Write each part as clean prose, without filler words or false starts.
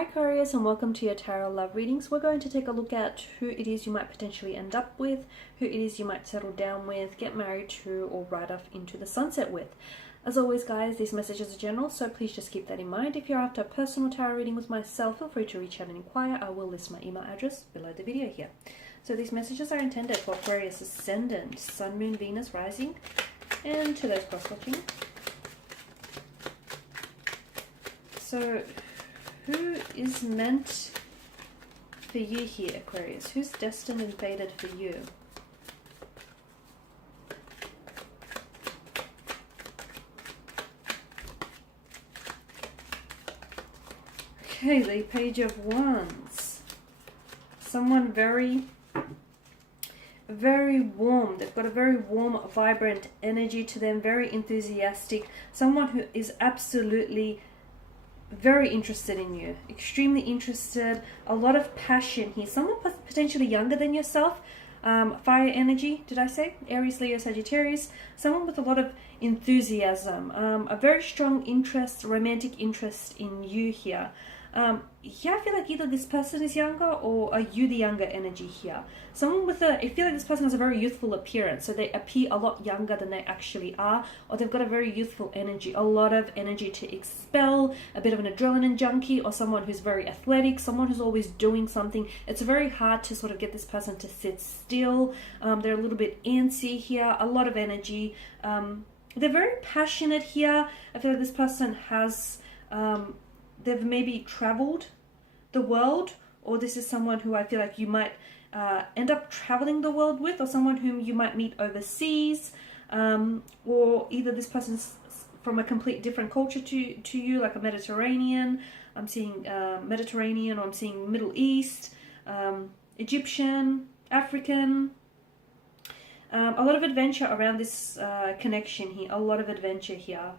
Hi Aquarius, and welcome to your tarot love readings. We're going to take a look at who it is you might potentially end up with, who it is you might settle down with, get married to, or ride off into the sunset with. As always guys, these messages are general, so please just keep that in mind. If you're after a personal tarot reading with myself, feel free to reach out and inquire. I will list my email address below the video here. So these messages are intended for Aquarius Ascendant, Sun, Moon, Venus, Rising, and to those cross-watching. So who is meant for you here, Aquarius? Who's destined and fated for you? Okay, the Page of Wands. Someone very warm. They've got a very warm, vibrant energy to them, very enthusiastic. Someone who is absolutely very interested in you, extremely interested, a lot of passion here. Someone potentially younger than yourself, fire energy, did I say? Aries, Leo, Sagittarius. Someone with a lot of enthusiasm, a very strong interest, romantic interest in you here. Yeah, I feel like either this person is younger or are you the younger energy here. Someone with I feel like this person has a very youthful appearance, so they appear a lot younger than they actually are, or they've got a very youthful energy, a lot of energy to expel, a bit of an adrenaline junkie, or someone who's very athletic, someone who's always doing something. It's very hard to sort of get this person to sit still. They're a little bit antsy here, a lot of energy. They're very passionate here. I feel like this person has they've maybe traveled the world, or this is someone who I feel like you might end up traveling the world with, or someone whom you might meet overseas, or either this person's from a complete different culture to you, like a Mediterranean. I'm seeing Mediterranean, or I'm seeing Middle East, Egyptian, African. A lot of adventure around this connection here, a lot of adventure here.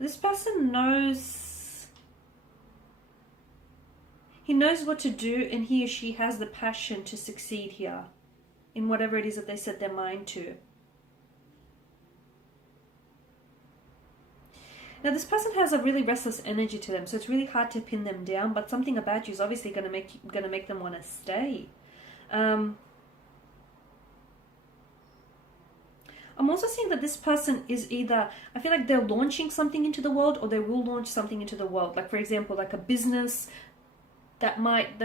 This person knows, he knows what to do, and he or she has the passion to succeed here in whatever it is that they set their mind to. Now this person has a really restless energy to them, so it's really hard to pin them down, but something about you is obviously going to make them want to stay. I'm also seeing that this person is either, I feel like they're launching something into the world, or they will launch something into the world. Like for example, like a business that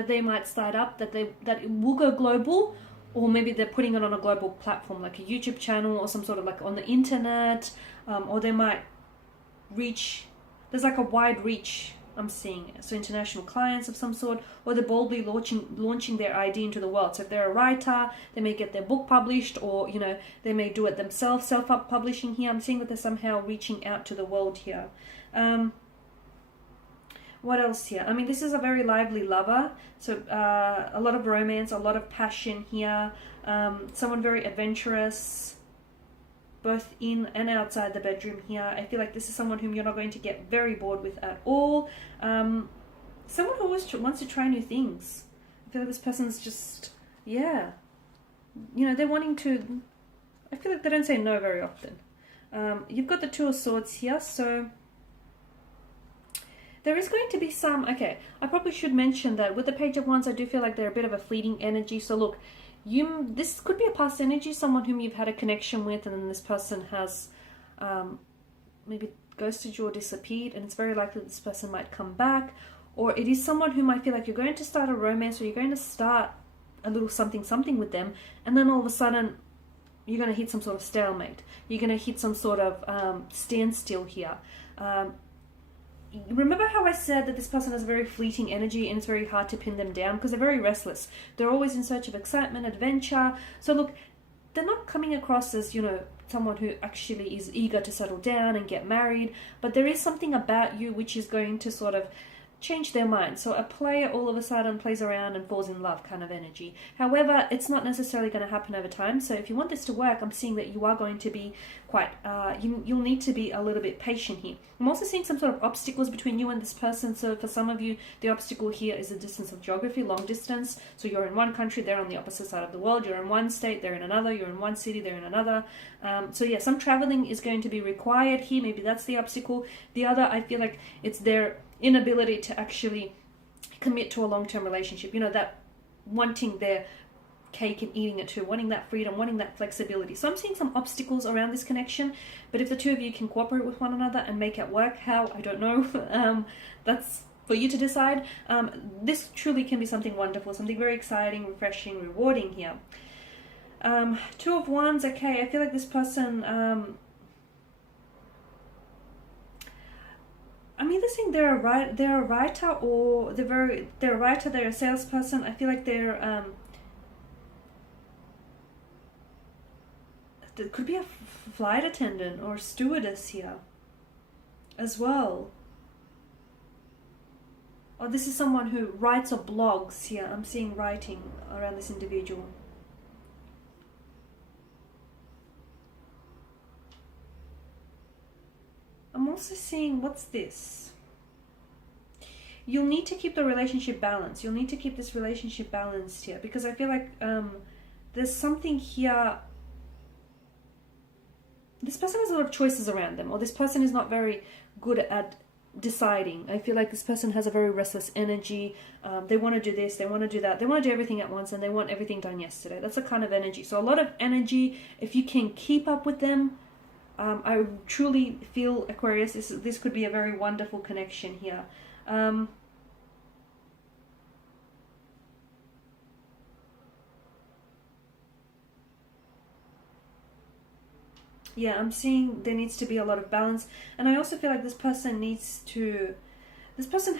they might start up, that it will go global, or maybe they're putting it on a global platform, like a YouTube channel or some sort of like on the internet, or they might reach, there's like a wide reach I'm seeing, so international clients of some sort, or they're boldly launching their idea into the world. So if they're a writer, they may get their book published, or you know, they may do it themselves, self-publishing here. I'm seeing that they're somehow reaching out to the world here. What else here? I mean, this is a very lively lover, so a lot of romance, a lot of passion here. Someone very adventurous, both in and outside the bedroom here. I feel like this is someone whom you're not going to get very bored with at all. Someone who always wants to try new things. I feel like this person's just, yeah, you know, they're wanting to, I feel like they don't say no very often. You've got the Two of Swords here, so there is going to be some, okay, I probably should mention that with the Page of Wands, I do feel like they're a bit of a fleeting energy. So look, this could be a past energy, someone whom you've had a connection with, and then this person has maybe ghosted you or disappeared, and it's very likely this person might come back. Or it is someone whom I feel like you're going to start a romance, or you're going to start a little something with them, and then all of a sudden you're going to hit some sort of stalemate. You're going to hit some sort of standstill here. Remember how I said that this person has very fleeting energy, and it's very hard to pin them down because they're very restless. They're always in search of excitement, adventure. So look, they're not coming across as, you know, someone who actually is eager to settle down and get married, but there is something about you which is going to sort of change their mind. So a player all of a sudden plays around and falls in love kind of energy. However, it's not necessarily going to happen over time. So if you want this to work, I'm seeing that you are going to be quite, you'll need to be a little bit patient here. I'm also seeing some sort of obstacles between you and this person. So for some of you, the obstacle here is the distance of geography, long distance. So you're in one country, they're on the opposite side of the world. You're in one state, they're in another. You're in one city, they're in another. So yeah, some traveling is going to be required here. Maybe that's the obstacle. The other, I feel like it's their inability to actually commit to a long-term relationship. You know, that wanting their cake and eating it too, wanting that freedom, wanting that flexibility. So I'm seeing some obstacles around this connection, but if the two of you can cooperate with one another and make it work, how, I don't know. That's for you to decide. This truly can be something wonderful, something very exciting, refreshing, rewarding here. Two of Wands. Okay, I feel like this person, I'm either saying they're a writer, or they're a writer, they're a salesperson. I feel like they're there could be a flight attendant or stewardess here as well. Or this is someone who writes or blogs here. I'm seeing writing around this individual. I'm also seeing, what's this? You'll need to keep the relationship balanced. You'll need to keep this relationship balanced here, because I feel like there's something here. This person has a lot of choices around them, or this person is not very good at deciding. I feel like this person has a very restless energy. They want to do this, they want to do that, they want to do everything at once, and they want everything done yesterday. That's the kind of energy. So a lot of energy. If you can keep up with them, I truly feel, Aquarius, this could be a very wonderful connection here. Yeah, I'm seeing there needs to be a lot of balance. And I also feel like this person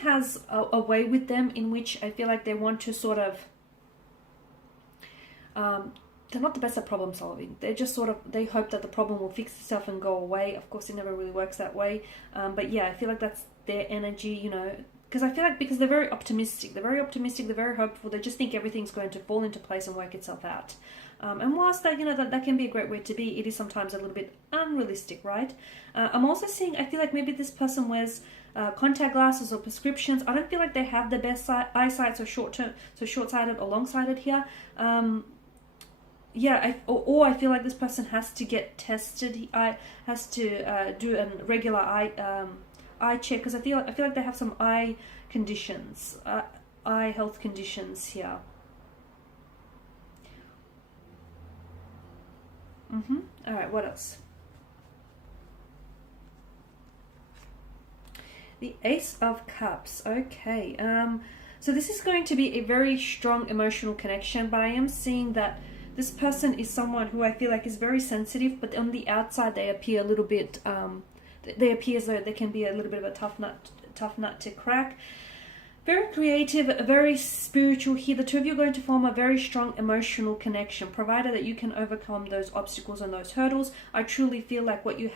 has a way with them in which I feel like they want to sort of, they're not the best at problem solving. They're just sort of, they hope that the problem will fix itself and go away. Of course, it never really works that way. But yeah, I feel like that's their energy, you know, because I feel like, because they're very optimistic. They're very optimistic. They're very hopeful. They just think everything's going to fall into place and work itself out. And whilst that, you know, that can be a great way to be, it is sometimes a little bit unrealistic, right? I'm also seeing, I feel like maybe this person wears contact glasses or prescriptions. I don't feel like they have the best eyesight, so short-sighted or long-sighted here. Yeah, or I feel like this person has to get tested. Has to do a regular eye check, because I feel like they have some eye conditions, eye health conditions here. All right, what else? The Ace of Cups. Okay. So this is going to be a very strong emotional connection, but I am seeing that this person is someone who I feel like is very sensitive, but on the outside they appear a little bit, they appear as though they can be a little bit of a tough nut to crack. Very creative, very spiritual here. The two of you are going to form a very strong emotional connection, provided that you can overcome those obstacles and those hurdles. I truly feel like what you'll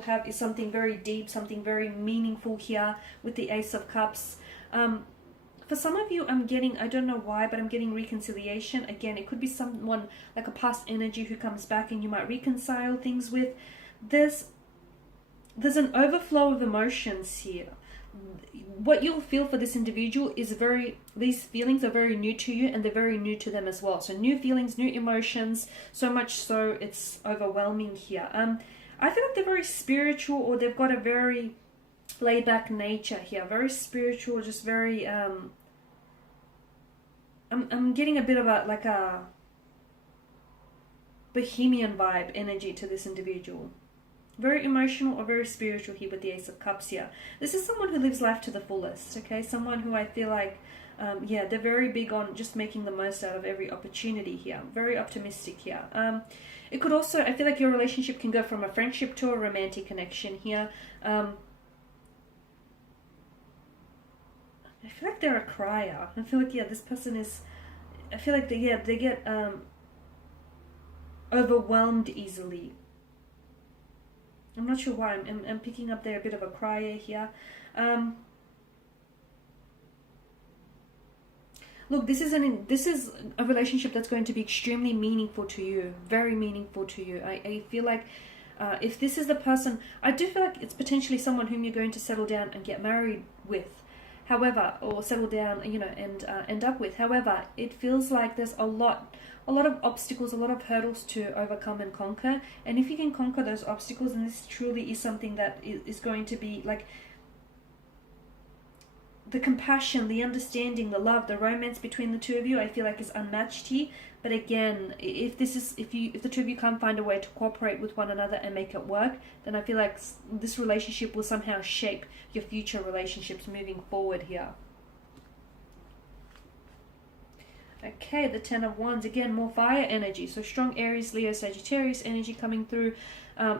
have is something very deep, something very meaningful here with the Ace of Cups. For some of you, I'm getting, I don't know why, but I'm getting reconciliation. Again, it could be someone like a past energy who comes back and you might reconcile things with. There's an overflow of emotions here. What you'll feel for this individual is these feelings are very new to you, and they're very new to them as well. So new feelings, new emotions, so much so it's overwhelming here. I feel like they're very spiritual, or they've got a very laid back nature here. Very spiritual, just very, I'm getting a bit of a bohemian vibe energy to this individual. Very emotional or very spiritual here with the Ace of Cups here. This is someone who lives life to the fullest, okay? Someone who I feel like, yeah, they're very big on just making the most out of every opportunity here. Very optimistic here. It could also, I feel like your relationship can go from a friendship to a romantic connection here. I feel like they're a crier. I feel like, yeah, this person is, I feel like they get overwhelmed easily. I'm not sure why. I'm picking up there a bit of a crier here. Look, this is a relationship that's going to be extremely meaningful to you, very meaningful to you. I feel like if this is the person, I do feel like it's potentially someone whom you're going to settle down and get married with. However, or settle down, you know, and end up with. However, it feels like there's a lot of obstacles, a lot of hurdles to overcome and conquer. And if you can conquer those obstacles, and this truly is something that is going to be like the compassion, the understanding, the love, the romance between the two of you, I feel like is unmatched here. But again, if the two of you can't find a way to cooperate with one another and make it work, then I feel like this relationship will somehow shape your future relationships moving forward here. Okay, the Ten of Wands, again, more fire energy. So strong Aries, Leo, Sagittarius energy coming through.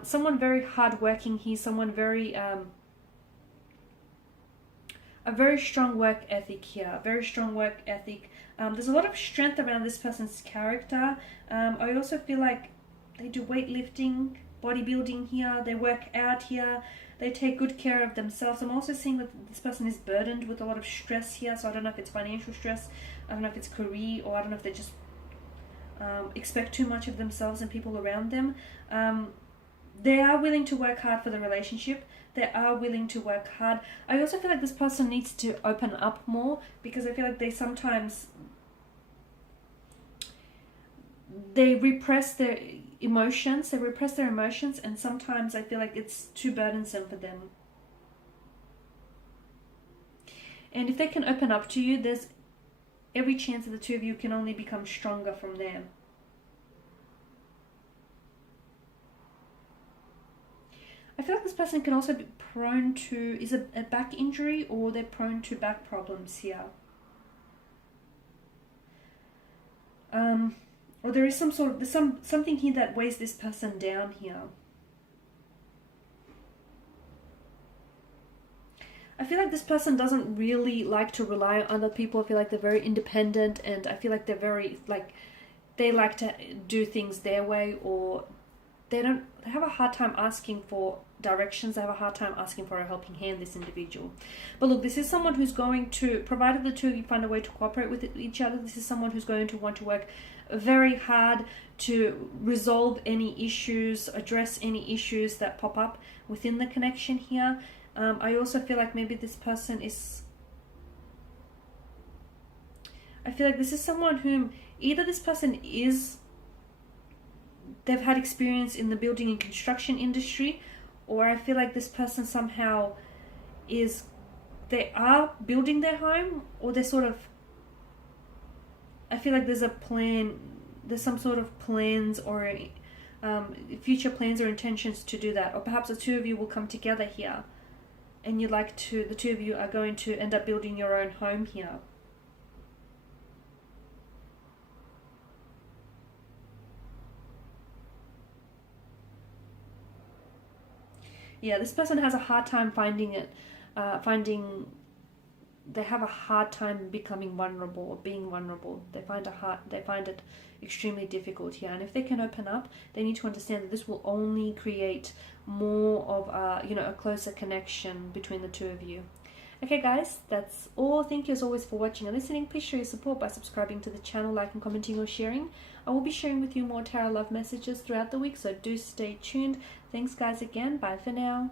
Someone very hardworking here, someone very a very strong work ethic here, very strong work ethic. There's a lot of strength around this person's character. I also feel like they do weightlifting, bodybuilding here, they work out here, they take good care of themselves. I'm also seeing that this person is burdened with a lot of stress here, so I don't know if it's financial stress, I don't know if it's career, or I don't know if they just expect too much of themselves and people around them. They are willing to work hard for the relationship. They are willing to work hard. I also feel like this person needs to open up more, because I feel like they sometimes repress their emotions. And sometimes I feel like it's too burdensome for them. And if they can open up to you, there's every chance that the two of you can only become stronger from there. I feel like this person can also be prone to, is a back injury, or they're prone to back problems here. Or there is something here that weighs this person down here. I feel like this person doesn't really like to rely on other people. I feel like they're very independent, and I feel like they're very, they like to do things their way, or they have a hard time asking for directions. They have a hard time asking for a helping hand, this individual. But look, this is someone who's going to, provided the two of you find a way to cooperate with each other, this is someone who's going to want to work very hard to resolve any issues, address any issues that pop up within the connection here. I also feel like maybe this person is, I feel like this is someone whom either this person is, they've had experience in the building and construction industry, or I feel like this person somehow is, they are building their home, or they're sort of, I feel like there's a plan, there's some sort of plans or future plans or intentions to do that. Or perhaps the two of you will come together here, and the two of you are going to end up building your own home here. Yeah, this person has a hard time finding it, they have a hard time becoming vulnerable or being vulnerable. They find it extremely difficult here. And if they can open up, they need to understand that this will only create more of a closer connection between the two of you. Okay guys, that's all. Thank you as always for watching and listening. Please show your support by subscribing to the channel, liking, commenting or sharing. I will be sharing with you more tarot love messages throughout the week, so do stay tuned. Thanks guys again. Bye for now.